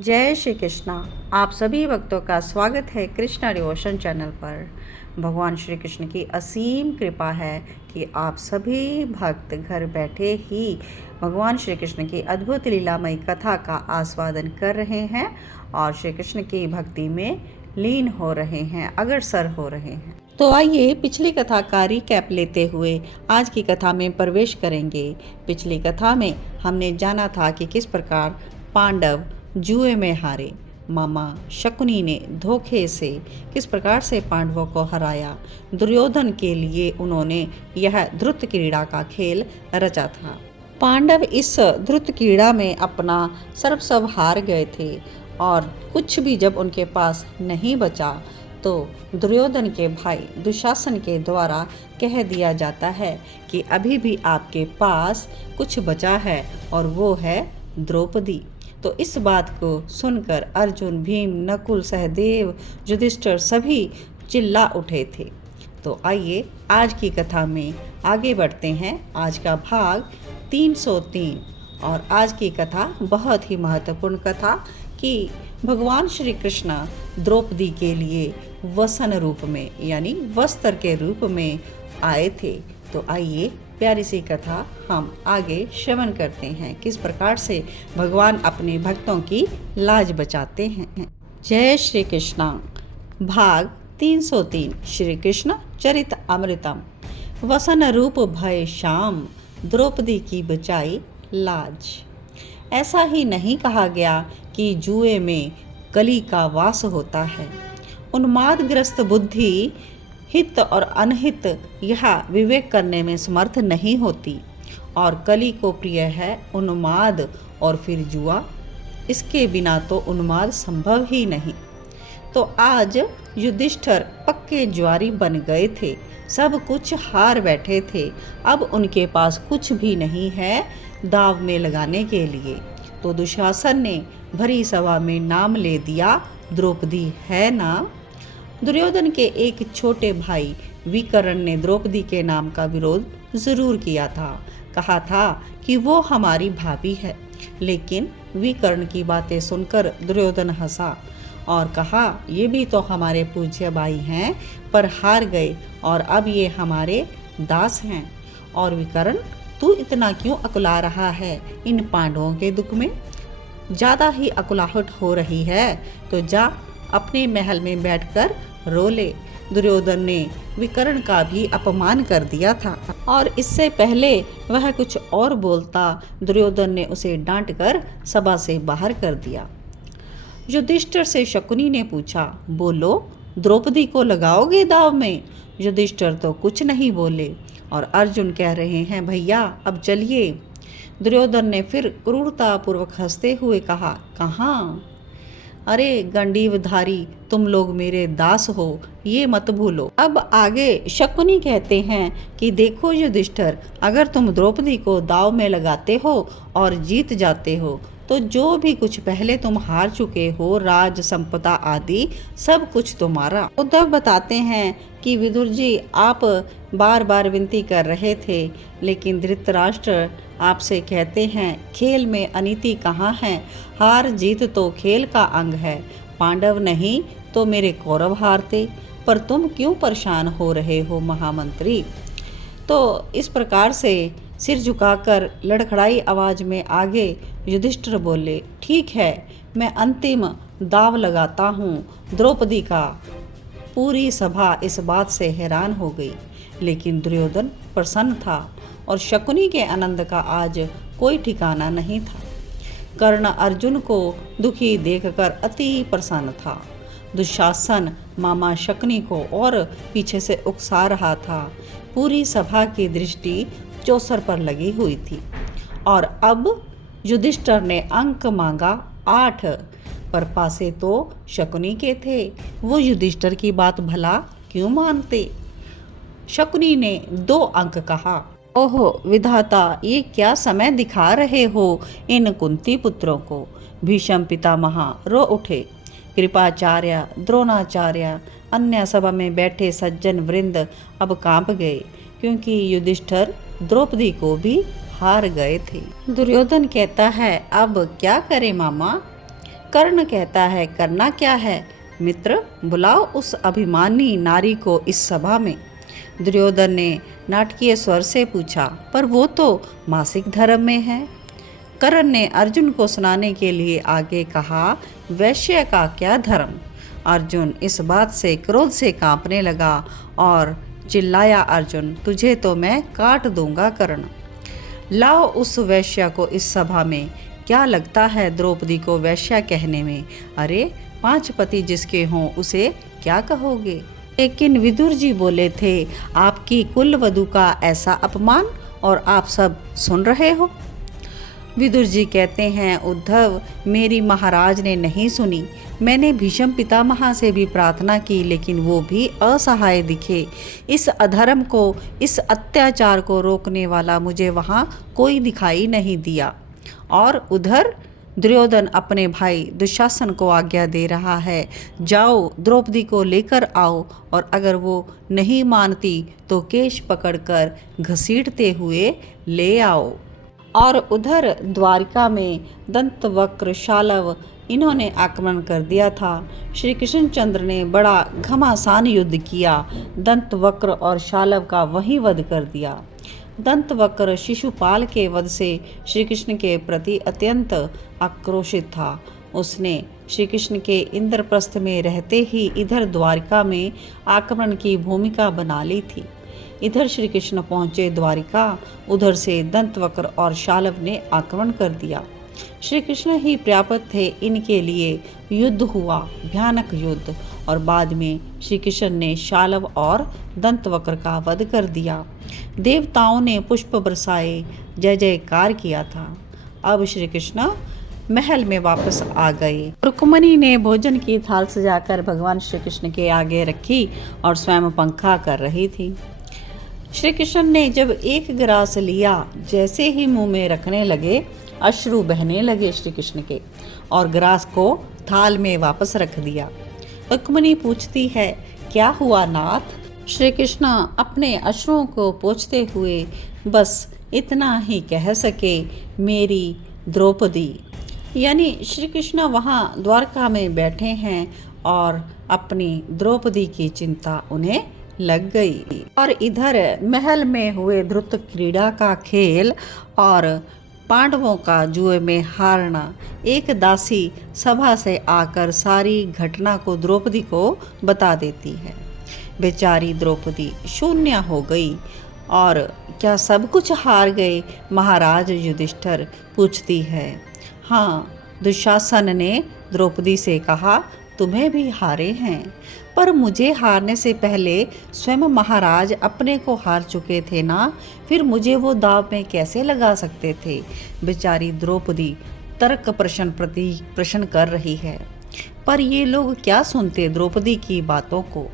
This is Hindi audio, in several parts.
जय श्री कृष्णा। आप सभी भक्तों का स्वागत है कृष्णा डिवोशन चैनल पर। भगवान श्री कृष्ण की असीम कृपा है कि आप सभी भक्त घर बैठे ही भगवान श्री कृष्ण की अद्भुत लीलामयी कथा का आस्वादन कर रहे हैं और श्री कृष्ण की भक्ति में लीन हो रहे हैं, अग्रसर हो रहे हैं। तो आइए पिछली कथा का रिकैप लेते हुए आज की कथा में प्रवेश करेंगे। पिछली कथा में हमने जाना था कि किस प्रकार पांडव जुए में हारे, मामा शकुनी ने धोखे से किस प्रकार से पांडवों को हराया। दुर्योधन के लिए उन्होंने यह ध्रुत क्रीड़ा का खेल रचा था। पांडव इस ध्रुत क्रीड़ा में अपना सर्वस्व हार गए थे और कुछ भी जब उनके पास नहीं बचा तो दुर्योधन के भाई दुशासन के द्वारा कह दिया जाता है कि अभी भी आपके पास कुछ बचा है और वो है द्रौपदी। तो इस बात को सुनकर अर्जुन, भीम, नकुल, सहदेव, युधिष्ठिर सभी चिल्ला उठे थे। तो आइए आज की कथा में आगे बढ़ते हैं। आज का भाग 303 और आज की कथा बहुत ही महत्वपूर्ण कथा कि भगवान श्री कृष्ण द्रौपदी के लिए वसन रूप में यानी वस्त्र के रूप में आए थे। तो आइए प्यारी सी कथा हम आगे श्रवण करते हैं, किस प्रकार से भगवान अपने भक्तों की लाज बचाते हैं। जय श्री कृष्णा। भाग 303 श्री कृष्ण चरित अमृतम। वसन रूप भय श्याम, द्रौपदी की बचाई लाज। ऐसा ही नहीं कहा गया कि जुए में कली का वास होता है। उन्मादग्रस्त बुद्धि हित और अनहित यह विवेक करने में समर्थ नहीं होती और कली को प्रिय है उन्माद और फिर जुआ। इसके बिना तो उन्माद संभव ही नहीं। तो आज युधिष्ठिर पक्के ज्वारी बन गए थे, सब कुछ हार बैठे थे। अब उनके पास कुछ भी नहीं है दाव में लगाने के लिए। तो दुशासन ने भरी सभा में नाम ले दिया, द्रौपदी है ना। दुर्योधन के एक छोटे भाई विकर्ण ने द्रौपदी के नाम का विरोध जरूर किया था। कहा था कि वो हमारी भाभी है। लेकिन विकर्ण की बातें सुनकर दुर्योधन हंसा और कहा, ये भी तो हमारे पूज्य भाई हैं, पर हार गए और अब ये हमारे दास हैं। और विकर्ण, तू इतना क्यों अकुला रहा है इन पांडवों के दुख में? ज़्यादा ही अकुलाहट हो रही है तो जा अपने महल में बैठकर रो ले। दुर्योधन ने विकर्ण का भी अपमान कर दिया था और इससे पहले वह कुछ और बोलता, दुर्योधन ने उसे डांटकर सभा से बाहर कर दिया। युधिष्ठिर से शकुनी ने पूछा, बोलो, द्रौपदी को लगाओगे दाव में? युधिष्ठिर तो कुछ नहीं बोले और अर्जुन कह रहे हैं, भैया अब चलिए। दुर्योधन ने फिर क्रूरतापूर्वक हंसते हुए कहा, कहाँ? अरे गंडीवधारी, तुम लोग मेरे दास हो, ये मत भूलो। अब आगे शकुनी कहते हैं कि देखो युधिष्ठिर, अगर तुम द्रौपदी को दाव में लगाते हो और जीत जाते हो तो जो भी कुछ पहले तुम हार चुके हो, राज संपदा आदि, सब कुछ तुम्हारा। उद्धव बताते हैं कि विदुर जी, आप बार बार विनती कर रहे थे, लेकिन धृतराष्ट्र आपसे कहते हैं, खेल में अनीति कहाँ है? हार जीत तो खेल का अंग है। पांडव नहीं तो मेरे कौरव हारते, पर तुम क्यों परेशान हो रहे हो महामंत्री? तो इस प्रकार से सिर झुकाकर लड़खड़ाई आवाज में आगे युधिष्ठिर बोले, ठीक है, मैं अंतिम दाव लगाता हूँ द्रौपदी का। पूरी सभा इस बात से हैरान हो गई, लेकिन दुर्योधन प्रसन्न था और शकुनी के आनंद का आज कोई ठिकाना नहीं था। कर्ण अर्जुन को दुखी देखकर अति प्रसन्न था। दुशासन मामा शकुनी को और पीछे से उकसा रहा था। पूरी सभा की दृष्टि चौसर पर लगी हुई थी और अब युधिष्ठिर ने अंक मांगा 8, पर पासे तो शकुनी के थे। वो युधिष्ठिर की बात भला क्यों मानते? शकुनी ने 2 अंक कहा। ओहो विधाता, ये क्या समय दिखा रहे हो इन कुंती पुत्रों को? भीष्म पितामह रो उठे। कृपाचार्य, द्रोणाचार्य, अन्य सभा में बैठे सज्जन वृंद अब कांप गए, क्योंकि युधिष्ठिर द्रौपदी को भी हार गए थे। दुर्योधन कहता है, अब क्या करे मामा? कर्ण कहता है, करना क्या है मित्र, बुलाओ उस अभिमानी नारी को इस सभा में। दुर्योधन ने नाटकीय स्वर से पूछा, पर वो तो मासिक धर्म में है। कर्ण ने अर्जुन को सुनाने के लिए आगे कहा, वैश्य का क्या धर्म। अर्जुन इस बात से क्रोध से कांपने लगा और चिल्लाया, अर्जुन तुझे तो मैं काट दूंगा कर्ण। लाओ उस वैश्या को इस सभा में। क्या लगता है द्रौपदी को वैश्या कहने में? अरे 5 पति जिसके हों उसे क्या कहोगे। लेकिन विदुर जी बोले थे, आपकी कुल वधू का ऐसा अपमान और आप सब सुन रहे हो। विदुर जी कहते हैं, उद्धव मेरी महाराज ने नहीं सुनी। मैंने भीष्म पितामह से भी प्रार्थना की, लेकिन वो भी असहाय दिखे। इस अधर्म को, इस अत्याचार को रोकने वाला मुझे वहाँ कोई दिखाई नहीं दिया। और उधर दुर्योधन अपने भाई दुशासन को आज्ञा दे रहा है, जाओ द्रौपदी को लेकर आओ, और अगर वो नहीं मानती तो केश पकड़कर घसीटते हुए ले आओ। और उधर द्वारिका में दंतवक्र, शालव इन्होंने आक्रमण कर दिया था। श्री कृष्णचंद्र ने बड़ा घमासान युद्ध किया, दंतवक्र और शालव का वहीं वध कर दिया। दंतवक्र शिशुपाल के वध से श्री कृष्ण के प्रति अत्यंत आक्रोशित था। उसने श्री कृष्ण के इंद्रप्रस्थ में रहते ही इधर द्वारिका में आक्रमण की भूमिका बना ली थी। इधर श्री कृष्ण पहुँचे द्वारिका, उधर से दंतवक्र और शालव ने आक्रमण कर दिया। श्री कृष्ण ही पर्याप्त थे, इनके लिए युद्ध हुआ, भयानक युद्ध, और बाद में श्री कृष्ण ने शालव और दंतवक्र का वध कर दिया। देवताओं ने पुष्प बरसाए, जय जयकार किया था। अब श्री कृष्ण महल में वापस आ गए। रुक्मणी ने भोजन की थाल सजाकर भगवान श्री कृष्ण के आगे रखी और स्वयं पंखा कर रही थी। श्री कृष्ण ने जब एक गिलास लिया, जैसे ही मुंह में रखने लगे अश्रु बहने लगे श्री कृष्ण के, और गिलास को थाल में वापस रख दिया। रुक्मणी पूछती है, क्या हुआ नाथ? श्री कृष्ण अपने अश्रुओं को पोंछते हुए बस इतना ही कह सके, मेरी द्रौपदी। यानी श्री कृष्ण वहाँ द्वारका में बैठे हैं और अपनी द्रौपदी की चिंता उन्हें लग गई। और इधर महल में हुए धृत क्रीड़ा का खेल और पांडवों का जुए में हारना, एक दासी सभा से आकर सारी घटना को द्रौपदी को बता देती है। बेचारी द्रौपदी शून्य हो गई। और क्या सब कुछ हार गए? महाराज युधिष्ठिर पूछती है। हाँ, दुशासन ने द्रौपदी से कहा, तुम्हें भी हारे हैं, पर मुझे हारने से पहले स्वयं महाराज अपने को हार चुके थे ना, फिर मुझे वो दाव में कैसे लगा सकते थे। बेचारी द्रौपदी तर्क प्रश्न कर रही है, पर ये लोग क्या सुनते द्रौपदी की बातों को।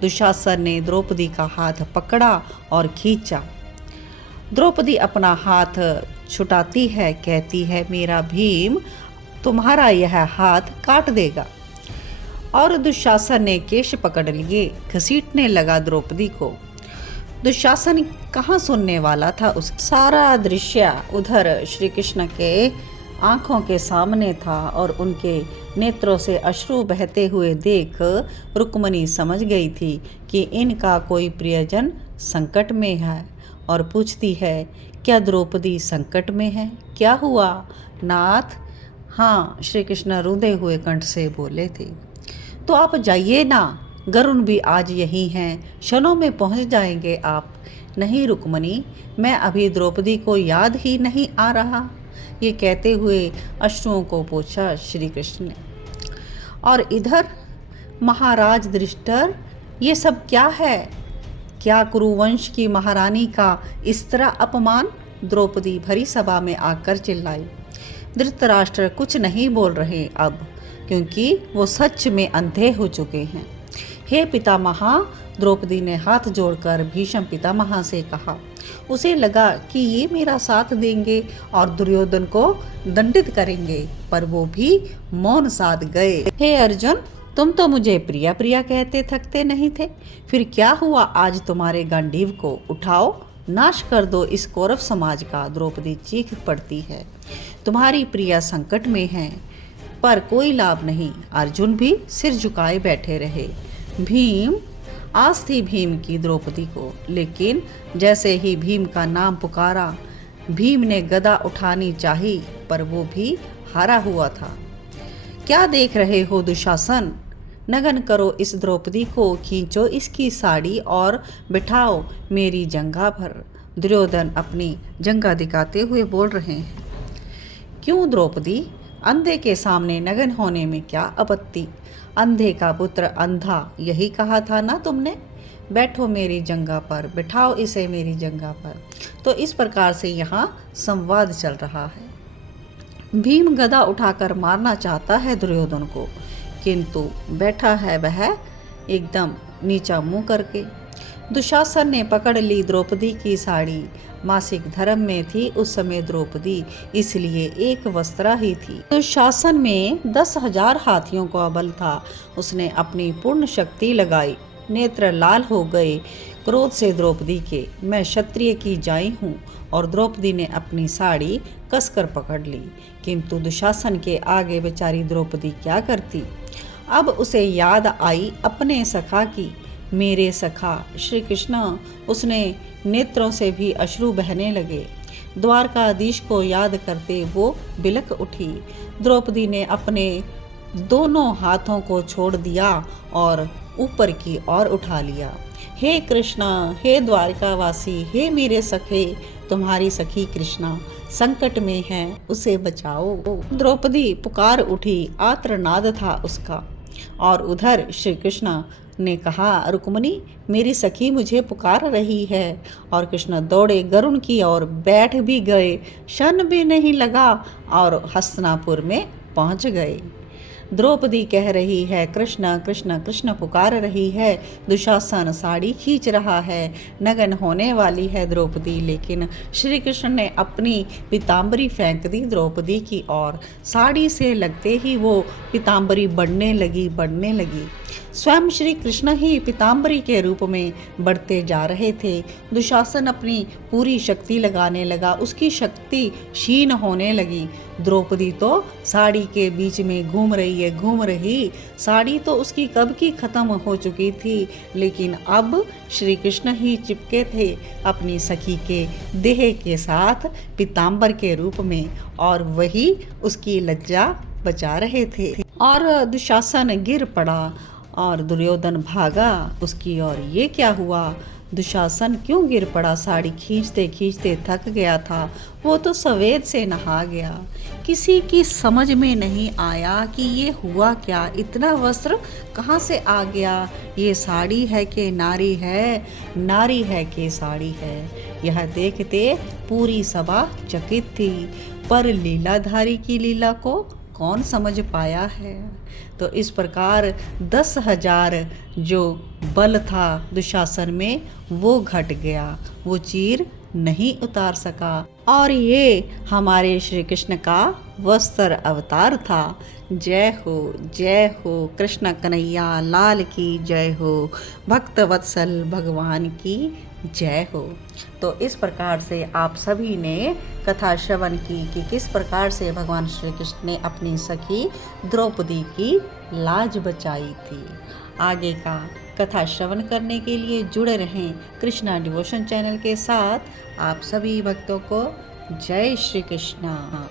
दुशासन ने द्रौपदी का हाथ पकड़ा और खींचा। द्रौपदी अपना हाथ छुटाती है, कहती है, मेरा भीम तुम्हारा यह हाथ काट देगा। और दुशासन ने केश पकड़ लिए, घसीटने लगा द्रौपदी को। दुशासन कहाँ सुनने वाला था? उस सारा दृश्य उधर श्री कृष्ण के आंखों के सामने था, और उनके नेत्रों से अश्रु बहते हुए देख रुक्मणी समझ गई थी कि इनका कोई प्रियजन संकट में है, और पूछती है, क्या द्रौपदी संकट में है? क्या हुआ नाथ? हाँ, श्री कृष्ण रुंधे हुए कंठ से बोले थे। तो आप जाइए ना, गरुण भी आज यही हैं, क्षणों में पहुंच जाएंगे आप। नहीं रुक्मणी, मैं अभी द्रौपदी को याद ही नहीं आ रहा। ये कहते हुए अश्रुओं को पोंछा श्री कृष्ण ने। और इधर महाराज युधिष्ठिर, ये सब क्या है? क्या कुरुवंश की महारानी का इस तरह अपमान? द्रौपदी भरी सभा में आकर चिल्लाई। धृतराष्ट्र कुछ नहीं बोल रहे अब, क्योंकि वो सच में अंधे हो चुके हैं। हे पितामह, द्रौपदी ने हाथ जोड़कर भीष्म पितामह से कहा। उसे लगा कि ये मेरा साथ देंगे और दुर्योधन को दंडित करेंगे, पर वो भी मौन साध गए। हे अर्जुन, तुम तो मुझे प्रिया प्रिया कहते थकते नहीं थे, फिर क्या हुआ आज तुम्हारे गांडीव को? उठाओ, नाश कर दो इस कौरव समाज का। द्रौपदी चीख पड़ती है, तुम्हारी प्रिया संकट में है। पर कोई लाभ नहीं। अर्जुन भी सिर झुकाए बैठे रहे। भीम, आस थी भीम की द्रौपदी को, लेकिन जैसे ही भीम का नाम पुकारा, भीम ने गदा उठानी चाही, पर वो भी हारा हुआ था। क्या देख रहे हो दुशासन? नगन करो इस द्रौपदी को, खींचो इसकी साड़ी और बिठाओ मेरी जंघा पर। दुर्योधन अपनी जंघा दिखाते हुए बोल रहे हैं। क्यों द्रौपदी, अंधे के सामने नगन होने में क्या आपत्ति? अंधे का पुत्र अंधा, यही कहा था ना तुमने? बैठो मेरी जंघा पर, बिठाओ इसे मेरी जंघा पर। तो इस प्रकार से यहाँ संवाद चल रहा है। भीम गदा उठाकर मारना चाहता है दुर्योधन को, किंतु बैठा है वह एकदम नीचा मुंह करके। दुशासन ने पकड़ ली द्रौपदी की साड़ी। मासिक धर्म में थी उस समय द्रौपदी, इसलिए एक वस्त्रा ही थी। दुशासन में 10,000 हाथियों का बल था। उसने अपनी पूर्ण शक्ति लगाई। नेत्र लाल हो गए क्रोध से द्रौपदी के। मैं क्षत्रिय की जाई हूँ। और द्रौपदी ने अपनी साड़ी कसकर पकड़ ली, किंतु दुशासन के आगे बेचारी द्रौपदी क्या करती। अब उसे याद आई अपने सखा की। मेरे सखा श्री कृष्ण, उसने नेत्रों से भी अश्रु बहने लगे। द्वारकाधीश को याद करते वो बिलक उठी। द्रौपदी ने अपने दोनों हाथों को छोड़ दिया और ऊपर की ओर उठा लिया। हे कृष्णा, हे द्वारकावासी, हे मेरे सखे, तुम्हारी सखी कृष्णा संकट में है, उसे बचाओ। द्रौपदी पुकार उठी, आर्तनाद था उसका। और उधर श्री कृष्ण ने कहा, रुक्मिणी, मेरी सखी मुझे पुकार रही है। और कृष्ण दौड़े गरुड़ की ओर, बैठ भी गए, क्षण भी नहीं लगा और हस्तिनापुर में पहुंच गए। द्रौपदी कह रही है, कृष्ण कृष्ण कृष्ण पुकार रही है। दुशासन साड़ी खींच रहा है। नगन होने वाली है द्रौपदी, लेकिन श्री कृष्ण ने अपनी पीताम्बरी फेंक दी द्रौपदी की ओर। साड़ी से लगते ही वो पीताम्बरी बढ़ने लगी। स्वयं श्री कृष्ण ही पीताम्बरी के रूप में बढ़ते जा रहे थे। दुशासन अपनी पूरी शक्ति लगाने लगा। उसकी शक्ति क्षीण होने लगी। द्रौपदी तो साड़ी के बीच में घूम रही। साड़ी तो उसकी कब की खत्म हो चुकी थी, लेकिन अब श्री कृष्ण ही चिपके थे अपनी सखी के देह के साथ पीताम्बर के रूप में, और वही उसकी लज्जा बचा रहे थे। और दुशासन गिर पड़ा और दुर्योधन भागा उसकी ओर। ये क्या हुआ? दुशासन क्यों गिर पड़ा? साड़ी खींचते खींचते थक गया था। वो तो सवेद से नहा गया। किसी की समझ में नहीं आया कि ये हुआ क्या, इतना वस्त्र कहाँ से आ गया। ये साड़ी है कि नारी है, नारी है कि साड़ी है। यह देखते पूरी सभा चकित थी, पर लीलाधारी की लीला को कौन समझ पाया है। तो इस प्रकार 10,000 जो बल था दुशासन में, वो घट गया, वो चीर नहीं उतार सका। और ये हमारे श्री कृष्ण का वस्त्र अवतार था। जय हो कृष्ण कन्हैया लाल की जय हो, भक्त वत्सल भगवान की जय हो। तो इस प्रकार से आप सभी ने कथा श्रवण की कि किस प्रकार से भगवान श्री कृष्ण ने अपनी सखी द्रौपदी की लाज बचाई थी। आगे का कथा श्रवण करने के लिए जुड़े रहें कृष्णा डिवोशन चैनल के साथ। आप सभी भक्तों को जय श्री कृष्णा।